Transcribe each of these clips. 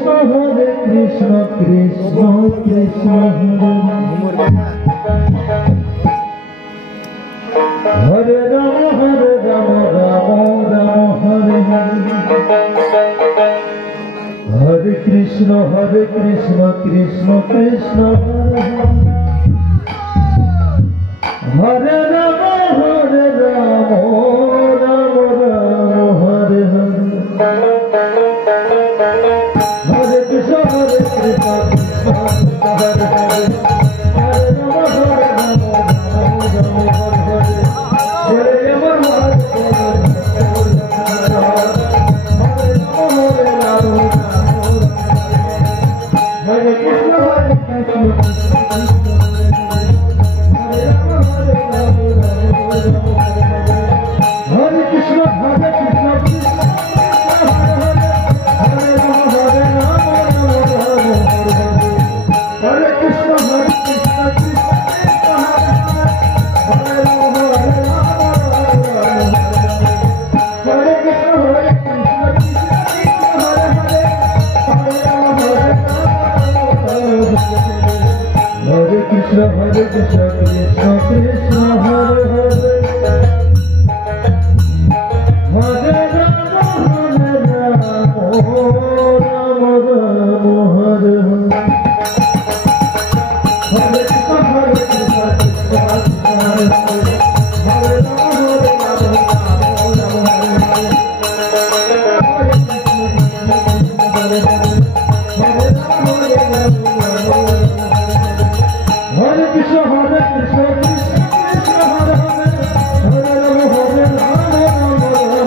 Krishna Krishna Krishna Hare Rama Hare Rama Rama Rama Hare Hare Hare Krishna Krishna Krishna Hare Hare Rama Hare Rama Rama Rama Hare Hare Hare Krishna Krishna Hare Hare Hare Rama Hare Rama Rama Rama Hare Krishna Krishna Krishna Hare Hare Hare Rama Hare Rama Rama Rama Hare Hare Hare Krishna Krishna Hare Hare Hare Rama Hare Rama Rama Rama Hare Hare Krishna Hare Krishna Krishna Krishna Hare Hare Hare Rama Hare Rama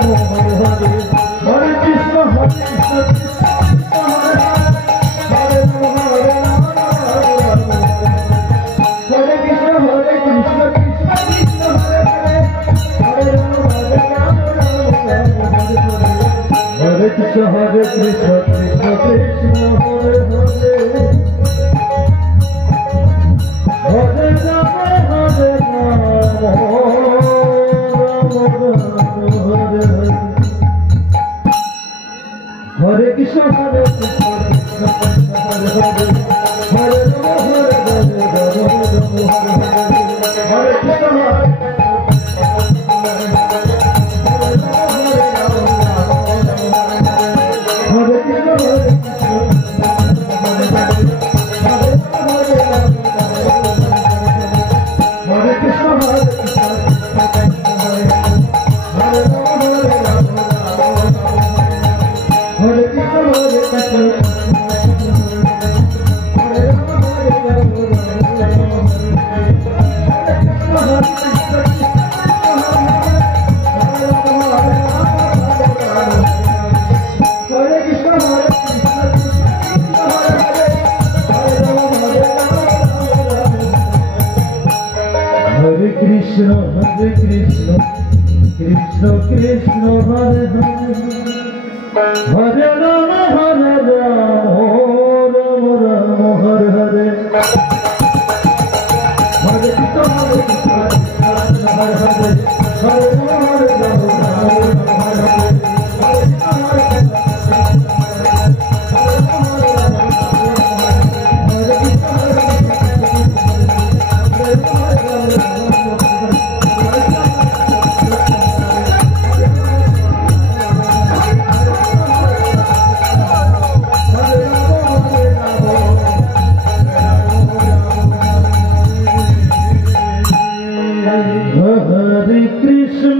Rama Rama Hare Hare Hare Krishna Krishna Hare Hare Hare Rama Hare Rama Rama Hare Krishna Krishna Krishna Hare Hare Hare Rama Hare Rama Rama Hare Krishna Krishna Krishna Hare Hare Hare Rama Hare Rama Rama Rama Hare Hare Hare Krishna Krishna Hare Hare Hare Rama Hare Rama Rama Hare Krishna Krishna Krishna Krishna Hare Hare Hare Rama Hare Rama Rama Rama Hare Hare Hare Krishna Hare Hare Hare Rama Hare Rama Rama Hare Hare Krishna